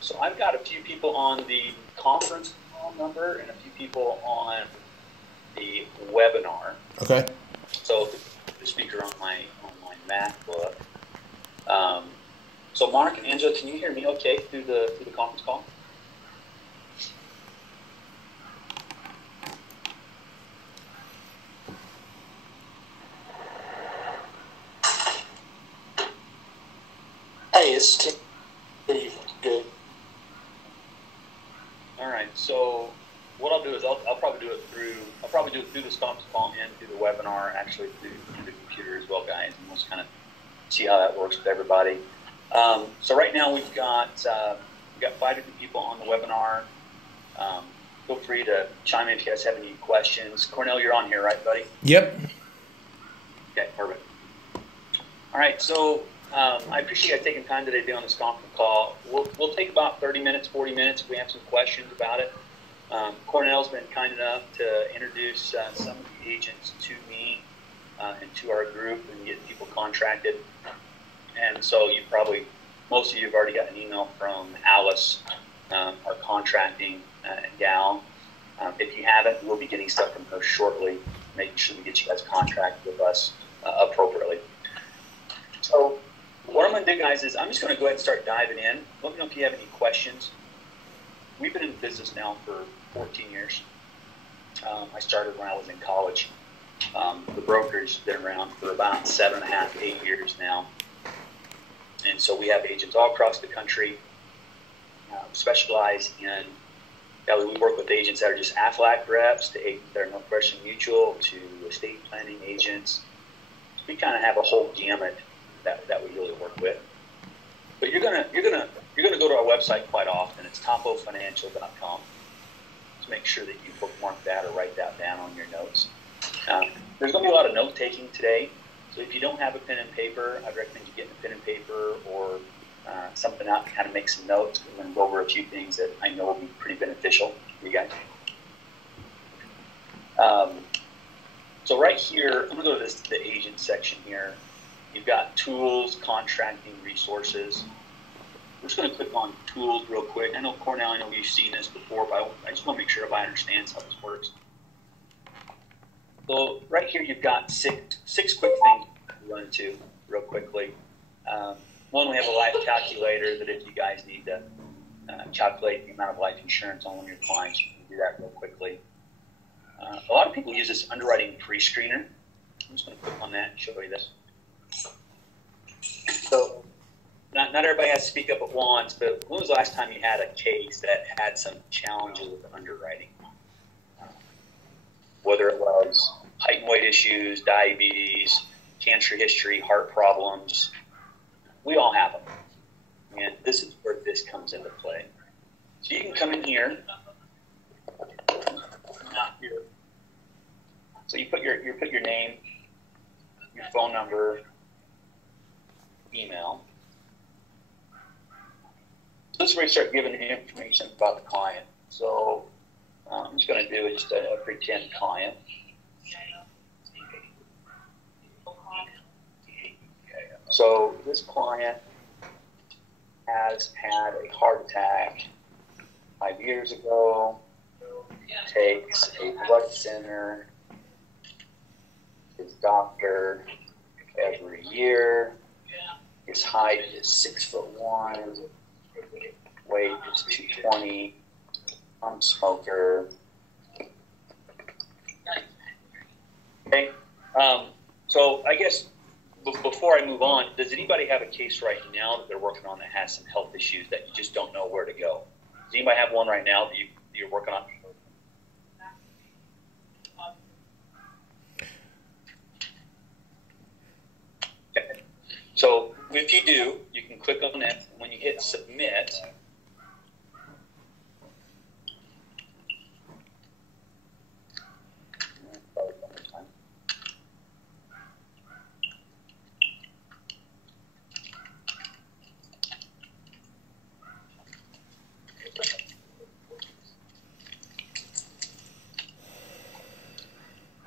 So I've got a few people on the conference call number and a few people on the webinar. Okay. So the speaker on my MacBook. So Mark and Angela, can you hear me okay through the conference call? Hey, it's Steve. Good. All right. So what I'll do is I'll probably do it through this conference call and through the webinar, actually through the computer as well, guys, and we'll just kind of see how that works with everybody. So right now we've got 5 different people on the webinar. Feel free to chime in if you guys have any questions. Cornell, you're on here, right, buddy? Yep. Okay, perfect. All right, so I appreciate you taking time today to be on this conference call. We'll take about 30 minutes, 40 minutes if we have some questions about it. Cornell's been kind enough to introduce some of the agents to me and to our group and get people contracted. And so most of you have already got an email from Alice, our contracting gal. If you haven't, we'll be getting stuff from her shortly, making sure we get you guys contracted with us appropriately. So what I'm going to do, guys, is I'm just going to go ahead and start diving in. Let me know if you have any questions. We've been in business now for 14 years. I started when I was in college. The brokerage has been around for about 7.5, 8 years now. And so we have agents all across the country, specialize in, we work with agents that are just Aflac reps, to agents that are Northwestern Mutual, to estate planning agents. So we kind of have a whole gamut that we really work with. But you're gonna go to our website quite often. It's topofinancial.com. So make sure that you bookmark that or write that down on your notes. There's going to be a lot of note taking today. So if you don't have a pen and paper, I'd recommend you getting a pen and paper or something out to kind of make some notes. We're going to go over a few things that I know will be pretty beneficial for you guys. So right here, I'm going to go to the agent section here. You've got tools, contracting, resources. We're just going to click on tools real quick. I know Cornell, I know you've seen this before, but I just want to make sure everybody understands how this works. So right here, you've got six quick things to run into real quickly. One, we have a life calculator that if you guys need to calculate the amount of life insurance on one of your clients, you can do that real quickly. A lot of people use this underwriting pre-screener. I'm just going to click on that and show you this. So not everybody has to speak up at once, but when was the last time you had a case that had some challenges with underwriting? Whether it was height and weight issues, diabetes, cancer history, heart problems, we all have them. And this is where this comes into play. So you can come in here. So you put your name, your phone number, email. So this is where you start giving information about the client. So I'm just going to do just a pretend client. So this client has had a heart attack 5 years ago, takes a blood thinner, his doctor every year, his height is 6'1", weight is 220, I'm a smoker. Okay, so I guess before I move on, does anybody have a case right now that they're working on that has some health issues that you just don't know where to go? Does anybody have one right now that you're working on? Okay. So if you do, you can click on it. When you hit submit,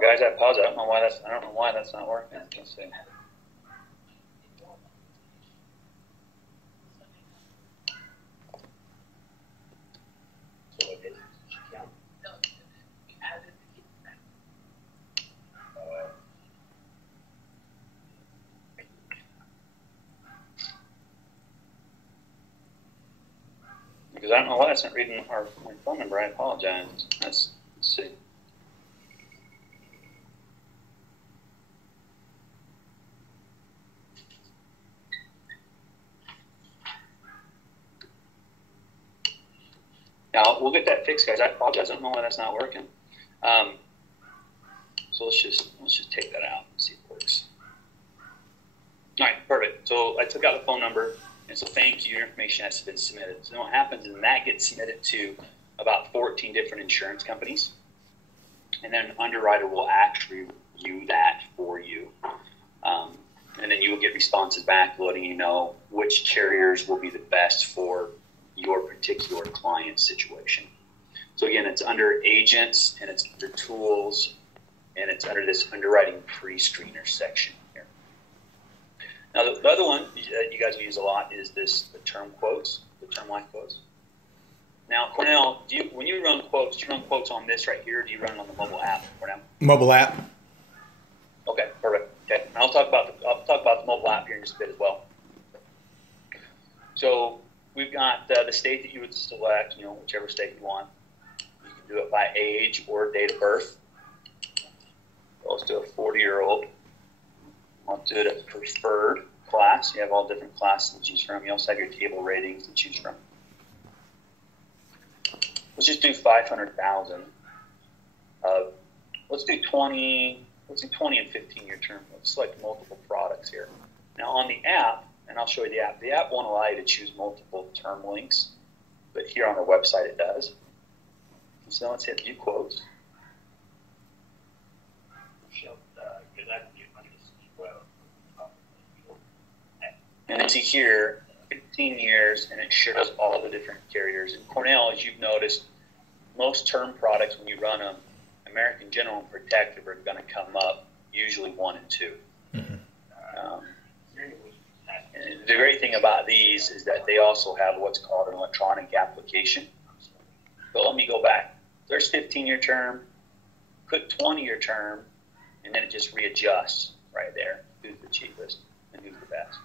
guys, I pause. I don't know why that's not working. Let's see. Because I don't know why it's not reading my phone number. I apologize. Let's see. Now, we'll get that fixed, guys. I apologize. I don't know why that's not working. So let's just take that out and see if it works. All right, perfect. So I took out the phone number, and so thank you. Your information has been submitted. So what happens is that gets submitted to about 14 different insurance companies, and then an underwriter will actually review that for you. And then you will get responses back letting you know which carriers will be the best for your particular client situation. So again, it's under agents, and it's under tools, and it's under this underwriting pre-screener section here. Now, the other one that you guys use a lot is the term quotes, the term life quotes. Now, Cornell, when you run quotes, do you run quotes on this right here, or do you run it on the mobile app, Cornell? Mobile app. Okay, perfect. Okay, and I'll talk about the mobile app here in just a bit as well. So we've got the state that you would select, whichever state you want. You can do it by age or date of birth. Let's do a 40-year-old. I'll do it as preferred class. You have all different classes to choose from. You also have your table ratings to choose from. Let's just do 500,000. Let's do 20. Let's do 20 and 15-year term. Let's select multiple products here. Now on the app, and I'll show you the app. The app won't allow you to choose multiple term links, but here on our website it does. So let's hit View Quotes. And then see here, 15 years, and it shows all the different carriers. And Cornell, as you've noticed, most term products, when you run them, American General and Protective are going to come up, usually 1 and 2. Mm-hmm. And the great thing about these is that they also have what's called an electronic application. But let me go back. There's 15-year term, put 20-year term, and then it just readjusts right there. Who's the cheapest and who's the best?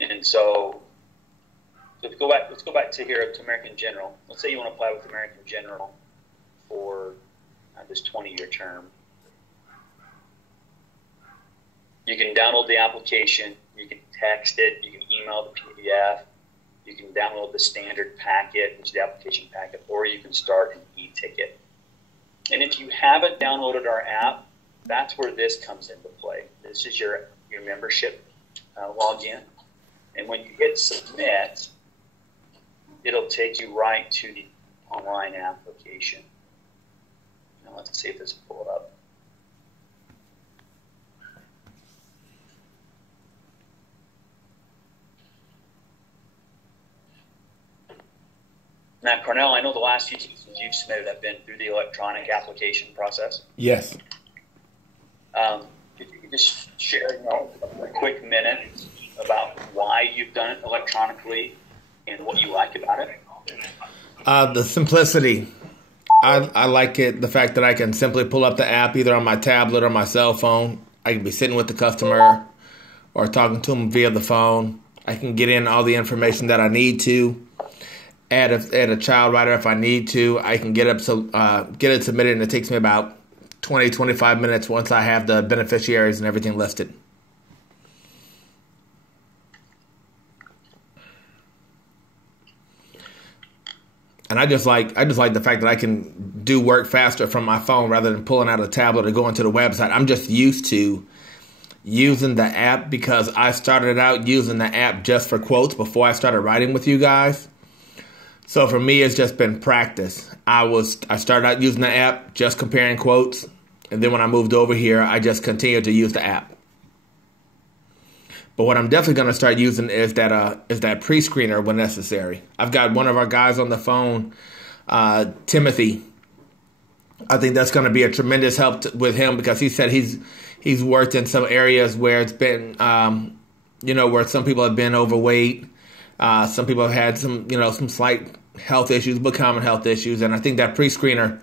And so let's go back to here to American General. Let's say you want to apply with American General for this 20-year term. You can download the application. You can text it. You can email the PDF. You can download the standard packet, which is the application packet, or you can start an e-ticket. And if you haven't downloaded our app, that's where this comes into play. This is your membership login. And when you hit submit, it'll take you right to the online application. Now let's see if this will pull it up. Now, Cornell, I know the last few cases you've submitted have been through the electronic application process. Yes. If you could just share a quick minute about why you've done it electronically and what you like about it. The simplicity. I like it, the fact that I can simply pull up the app either on my tablet or my cell phone. I can be sitting with the customer or talking to them via the phone. I can get in all the information that I need to. Add a child writer if I need to. I can get it submitted, and it takes me about 20, 25 minutes once I have the beneficiaries and everything listed. And I just like the fact that I can do work faster from my phone rather than pulling out a tablet or going to the website. I'm just used to using the app because I started out using the app just for quotes before I started writing with you guys. So for me, it's just been practice. I started out using the app, just comparing quotes, and then when I moved over here, I just continued to use the app. But what I'm definitely going to start using is that pre-screener when necessary. I've got one of our guys on the phone, Timothy. I think that's going to be a tremendous help with him because he said he's worked in some areas where it's been, where some people have been overweight. Some people have had some slight health issues, but common health issues. And I think that pre-screener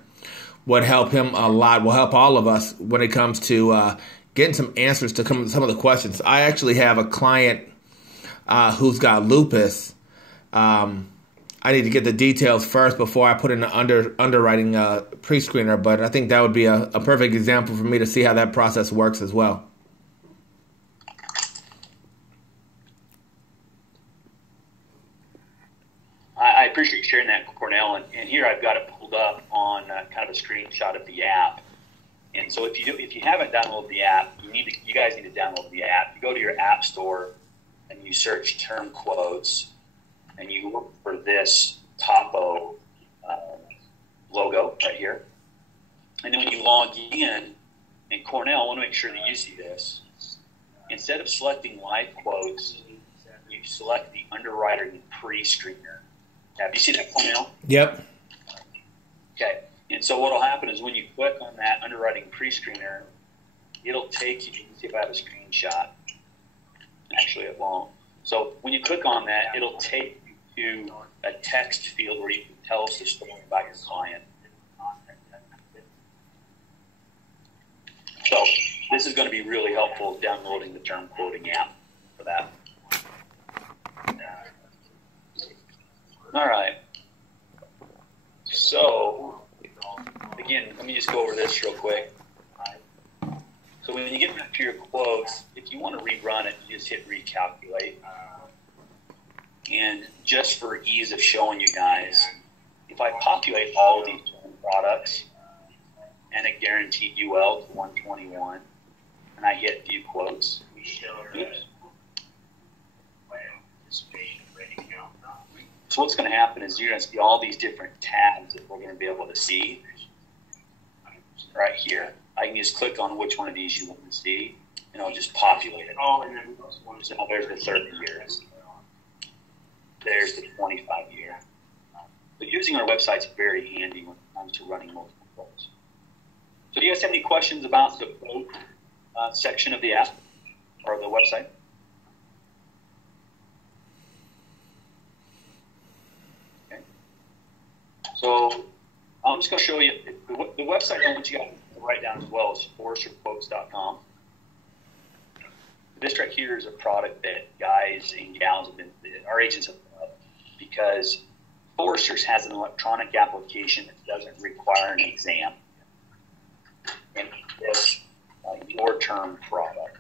would help him a lot, will help all of us when it comes to getting some answers to some of the questions. I actually have a client who's got lupus, I need to get the details first before I put in the underwriting pre-screener, but I think that would be a perfect example for me to see how that process works as well. I appreciate you sharing that, Cornell. And here I've got it pulled up on kind of a screenshot of the app. And so if you haven't downloaded the app, you guys need to download the app. You go to your app store and you search term quotes, and you look for this TOPO logo right here. And then when you log in, and Cornell, I want to make sure that you see this. Instead of selecting live quotes, you select the underwriting pre-screener. Have you seen that, Cornell? Yep. Okay. And so what will happen is when you click on that underwriting pre-screener, it'll take you, see if I have a screenshot. Actually, it won't. So when you click on that, it'll take you to a text field where you can tell us the story about your client. So this is going to be really helpful downloading the term quoting app for that. All right. So again, let me just go over this real quick. So when you get back to your quotes, if you want to rerun it, you just hit recalculate. And just for ease of showing you guys, if I populate all of these products and a guaranteed UL to 121, and I hit view quotes, oops. So what's going to happen is you're going to see all these different tabs that we're going to be able to see right here. I can just click on which one of these you want to see, and I'll just populate it. So now there's the 30 years. There's the 25 year. But using our website's very handy when it comes to running multiple quotes. So do you guys have any questions about the quote section of the app or the website? Okay. So I'm just going to show you the website I want you guys to write down as well is ForresterQuotes.com. This right here is a product that guys and gals have been, our agents have loved, because Forrester's has an electronic application that doesn't require an exam. And this your term product.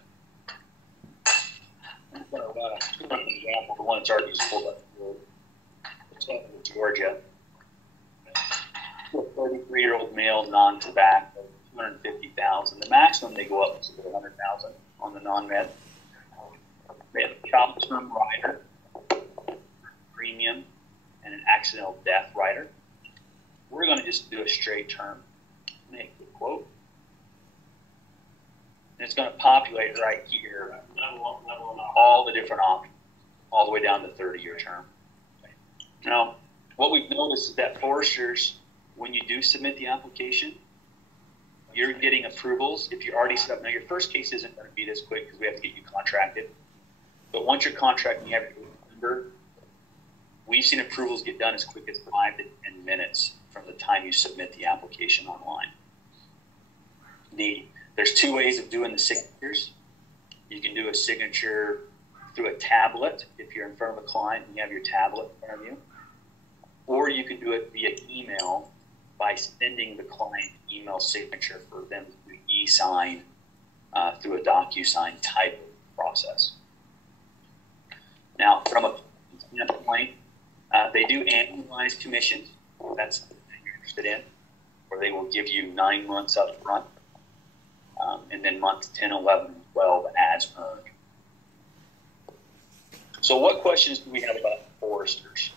I'm going to run an example, the one that's already pulled up here. It's up in Georgia. A 33-year-old male, non-tobacco, $250,000. The maximum they go up is $100,000 on the non-med. They have a child term rider, premium, and an accidental death rider. We're going to just do a straight term. Make the quote. And it's going to populate right here all the different options, all the way down to 30-year term. Now, what we've noticed is that Forrester's, when you do submit the application, you're getting approvals. If you're already set up, now your first case isn't going to be this quick because we have to get you contracted. But once you're contracted and you have your number, we've seen approvals get done as quick as 5 to 10 minutes from the time you submit the application online. There's 2 ways of doing the signatures. You can do a signature through a tablet if you're in front of a client and you have your tablet in front of you. Or you can do it via email by sending the client email signature for them to e-sign through a DocuSign type of process. Now, from a standpoint, they do annualized commissions. That's something you're interested in, where they will give you 9 months up front, and then months 10, 11, and 12 as earned. So what questions do we have about Forrester's?